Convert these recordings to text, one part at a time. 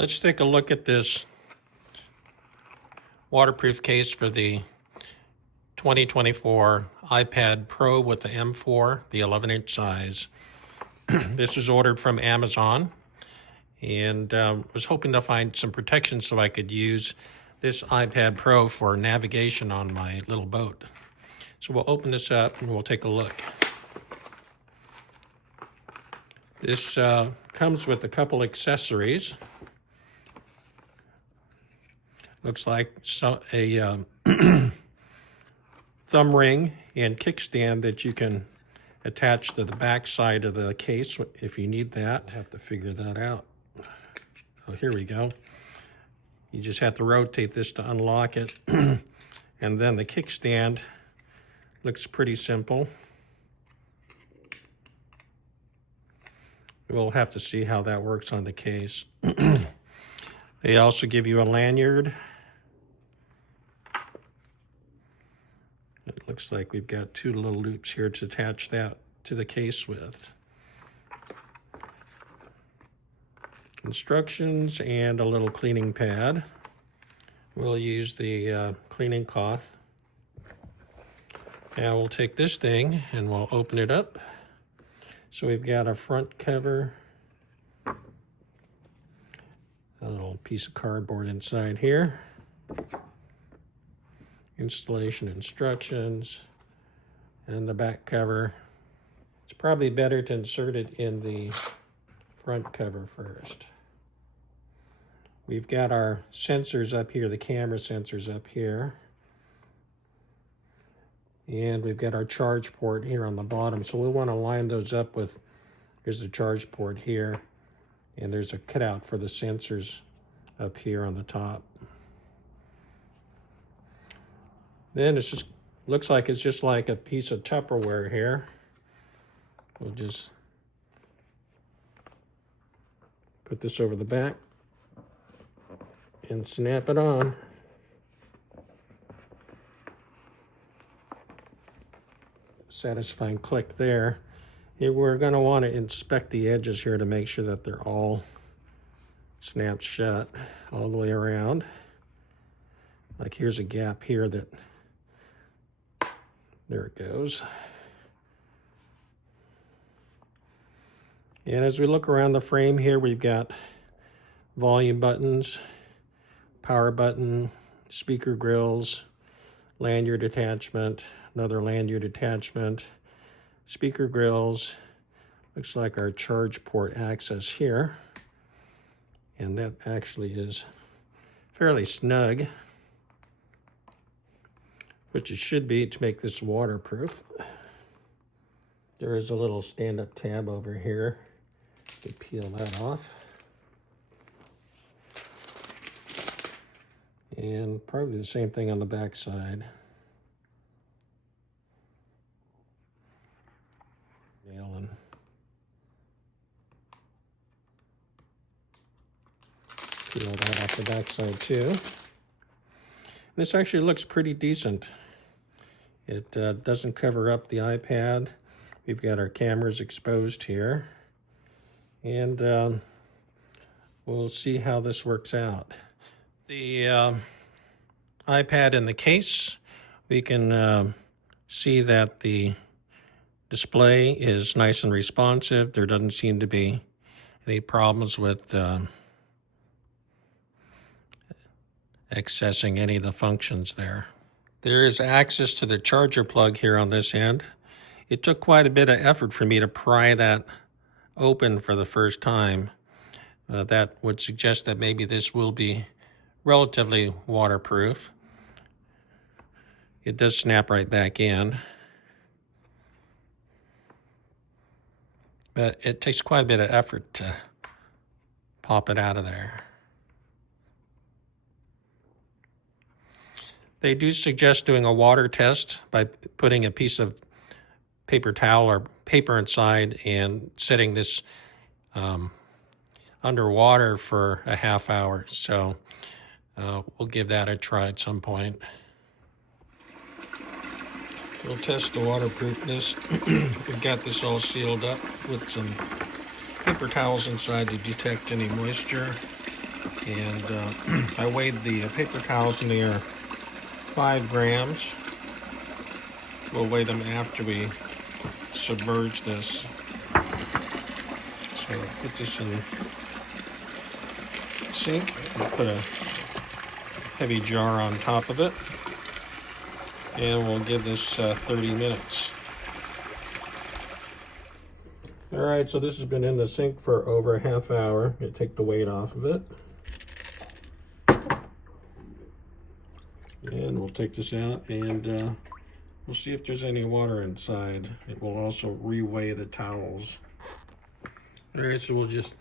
Let's take a look at this waterproof case for the 2024 iPad Pro with the M4, the 11-inch size. This was ordered from Amazon, and was hoping to find some protection so I could use this iPad Pro for navigation on my little boat. So we'll open this up and we'll take a look. This comes with a couple accessories. Looks like a thumb ring and kickstand that you can attach to the back side of the case if you need that. I'll have to figure that out. Oh, here we go. You just have to rotate this to unlock it. And then the kickstand looks pretty simple. We'll have to see how that works on the case. They also give you a lanyard. It looks like we've got two little loops here to attach that to the case with. Instructions and a little cleaning pad. We'll use the cleaning cloth. Now we'll take this thing and we'll open it up. So we've got a front cover, a little piece of cardboard inside here, installation instructions, and the back cover. It's probably better to insert it in the front cover first. We've got our sensors up here, the camera sensors up here. And we've got our charge port here on the bottom. So we want to line those up with, here's the charge port here, and there's a cutout for the sensors up here on the top. Then it just looks like it's just like a piece of Tupperware here. We'll just put this over the back and snap it on. Satisfying click there. Here we're going to want to inspect the edges here to make sure that they're all snapped shut all the way around. Like here's a gap here that, there it goes. And as we look around the frame here, we've got volume buttons, power button, speaker grills, lanyard attachment, another lanyard attachment, speaker grills. Looks like our charge port access here. And that actually is fairly snug, which it should be to make this waterproof. There is a little stand-up tab over here. We peel that off. And probably the same thing on the back side. And peel that off the back side too. This actually looks pretty decent. It doesn't cover up the iPad. We've got our cameras exposed here. And we'll see how this works out. The iPad in the case, we can see that the display is nice and responsive. There doesn't seem to be any problems with accessing any of the functions there. There is access to the charger plug here on this end. It took quite a bit of effort for me to pry that open for the first time. That would suggest that maybe this will be relatively waterproof. It does snap right back in. But it takes quite a bit of effort to pop it out of there. They do suggest doing a water test by putting a piece of paper towel or paper inside and setting this underwater for a half hour. So we'll give that a try at some point. We'll test the waterproofness. We've got this all sealed up with some paper towels inside to detect any moisture. And I weighed the paper towels, and they are 5 grams. We'll weigh them after we submerge this. So put this in the sink. We'll put a heavy jar on top of it. And we'll give this 30 minutes. All right, so this has been in the sink for over a half hour. You take the weight off of it. And we'll take this out, and we'll see if there's any water inside. It will also reweigh the towels. All right, so we'll just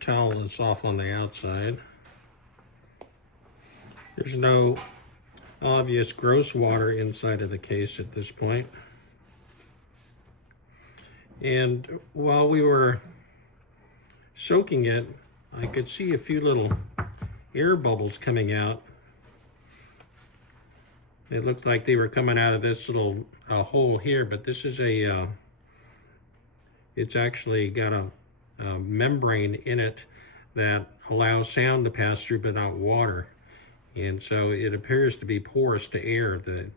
towel this off on the outside. There's no obvious gross water inside of the case at this point. And while we were soaking it, I could see a few little air bubbles coming out. It looked like they were coming out of this little hole here, but this is it's actually got a membrane in it that allows sound to pass through, but not water. And so it appears to be porous to air. The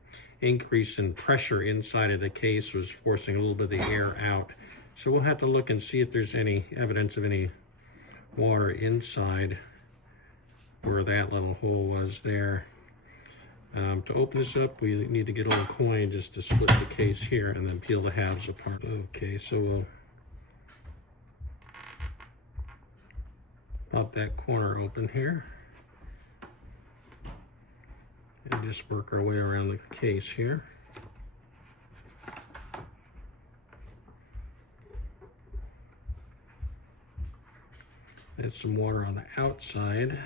increase in pressure inside of the case was forcing a little bit of the air out. So we'll have to look and see if there's any evidence of any water inside where that little hole was there. To open this up, we need to get a little coin just to split the case here and then peel the halves apart. Okay, so we'll pop that corner open here and just work our way around the case here. Add some water on the outside.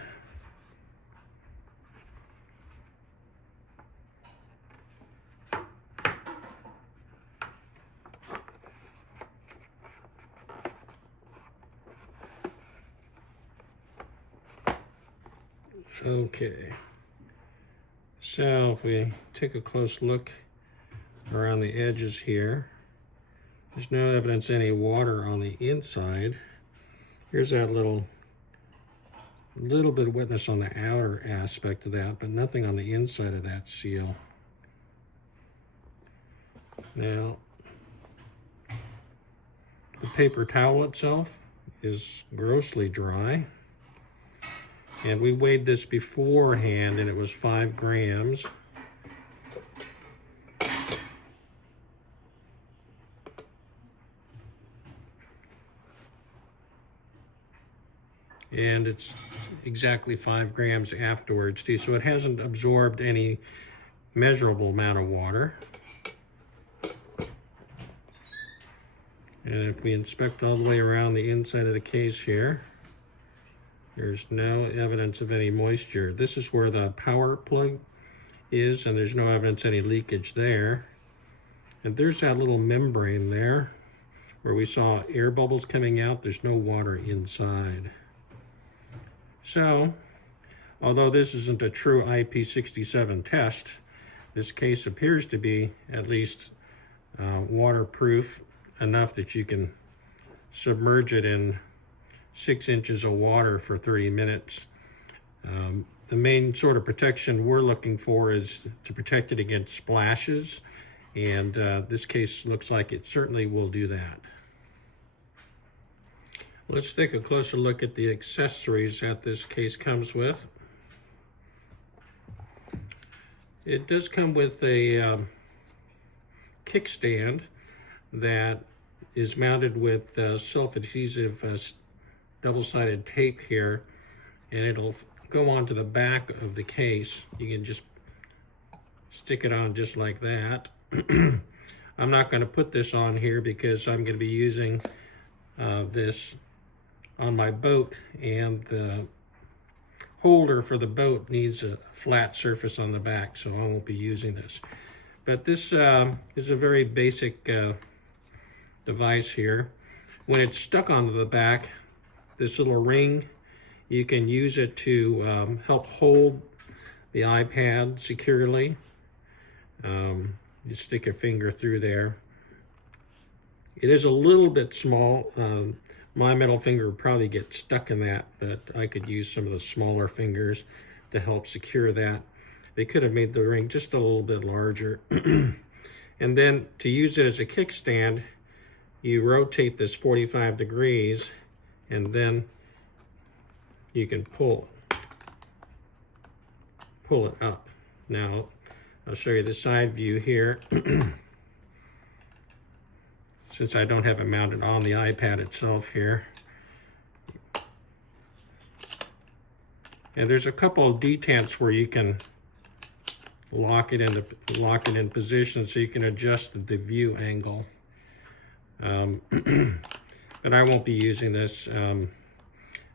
Okay, so if we take a close look around the edges here, there's no evidence of any water on the inside. Here's that little bit of wetness on the outer aspect of that, but nothing on the inside of that seal. Now, the paper towel itself is grossly dry. And we weighed this beforehand, and it was 5 grams. And it's exactly 5 grams afterwards, too. So it hasn't absorbed any measurable amount of water. And if we inspect all the way around the inside of the case here, there's no evidence of any moisture. This is where the power plug is, and there's no evidence of any leakage there. And there's that little membrane there where we saw air bubbles coming out. There's no water inside. So, although this isn't a true IP67 test, this case appears to be at least waterproof enough that you can submerge it in 6 inches of water for 30 minutes. The main sort of protection we're looking for is to protect it against splashes, and this case looks like it certainly will do that. Let's take a closer look at the accessories that this case comes with. It does come with a kickstand that is mounted with self-adhesive double-sided tape here, and it'll go onto the back of the case. You can just stick it on just like that. I'm not going to put this on here because I'm going to be using this on my boat, and the holder for the boat needs a flat surface on the back, so I won't be using this. But this is a very basic device here. When it's stuck onto the back, this little ring, you can use it to help hold the iPad securely. You stick your finger through there. It is a little bit small. My middle finger would probably get stuck in that, but I could use some of the smaller fingers to help secure that. They could have made the ring just a little bit larger. And then to use it as a kickstand, you rotate this 45 degrees, and then you can pull it up. Now, I'll show you the side view here. Since I don't have it mounted on the iPad itself here. And there's a couple of detents where you can lock it in position so you can adjust the view angle. But I won't be using this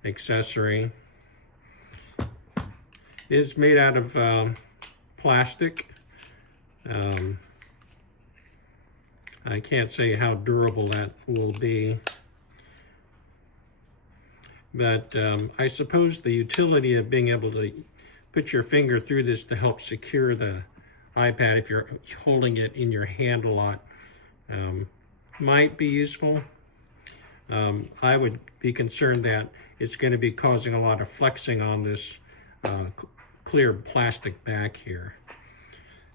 accessory. It is made out of plastic. I can't say how durable that will be. But I suppose the utility of being able to put your finger through this to help secure the iPad if you're holding it in your hand a lot might be useful. I would be concerned that it's going to be causing a lot of flexing on this clear plastic back here.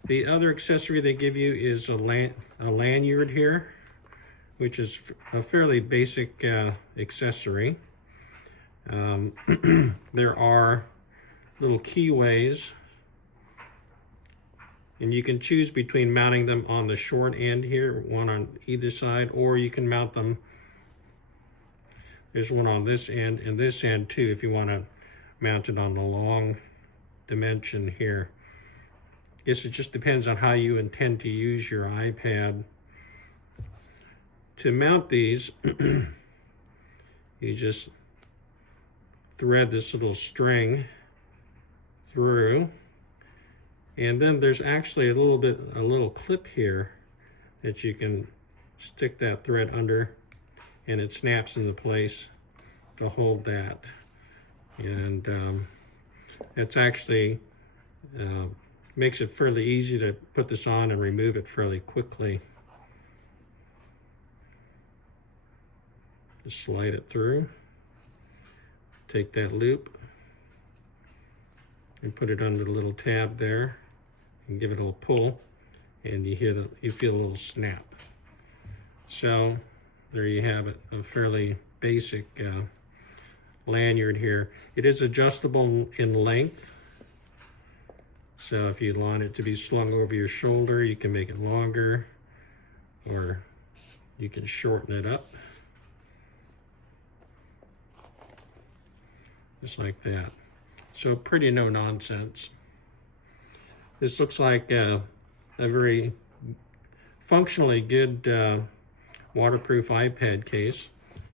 The other accessory they give you is a lanyard here, which is a fairly basic accessory. There are little keyways, and you can choose between mounting them on the short end here, one on either side, or you can mount them. There's one on this end and this end too if you want to mount it on the long dimension here. I guess it just depends on how you intend to use your iPad. To mount these, you just thread this little string through, and then there's actually a little clip here that you can stick that thread under, and it snaps into place to hold that. And it's actually makes it fairly easy to put this on and remove it fairly quickly. Just slide it through, take that loop and put it under the little tab there and give it a little pull, and you feel a little snap. So there you have it, a fairly basic lanyard here. It is adjustable in length. So if you want it to be slung over your shoulder, you can make it longer, or you can shorten it up. Just like that. So pretty no nonsense. This looks like a very functionally good waterproof iPad case.